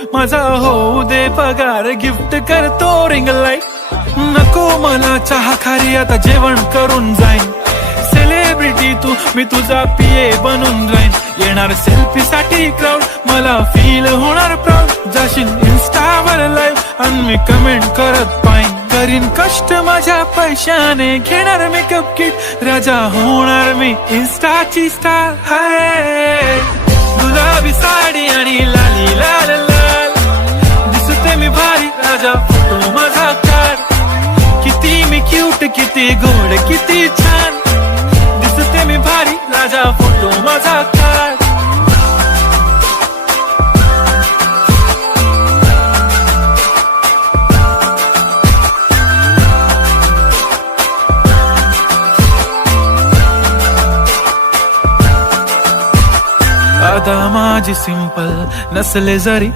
माझा होऊ दे पगार, गिफ्ट करतो रिंग लाईट. नको मला चहा खारी, आता जेवण करून जाईन. सेलिब्रिटी तू, मी तुझा पिये बनून राहीन. येणार सेल्फी साठी क्राऊड, मला फील होणार प्राऊड. जाशील इन्स्टावर लाईव्ह आणि मी कमेंट करत पाहिन. करीन कष्ट माझ्या पैशाने, घेणार मेकअप किट, राजा होणार मी इन्स्टाची स्टार. हाय गुलाबी साडी आणि लाली लाल लाल, दिसते मी भारी, राजा फोटो माझा काढ. किती मी क्यूट, किती गोड, किती छान, दिसते मी भारी, राजा फोटो माझा काढ. आता माझी सिंपल नसले जरी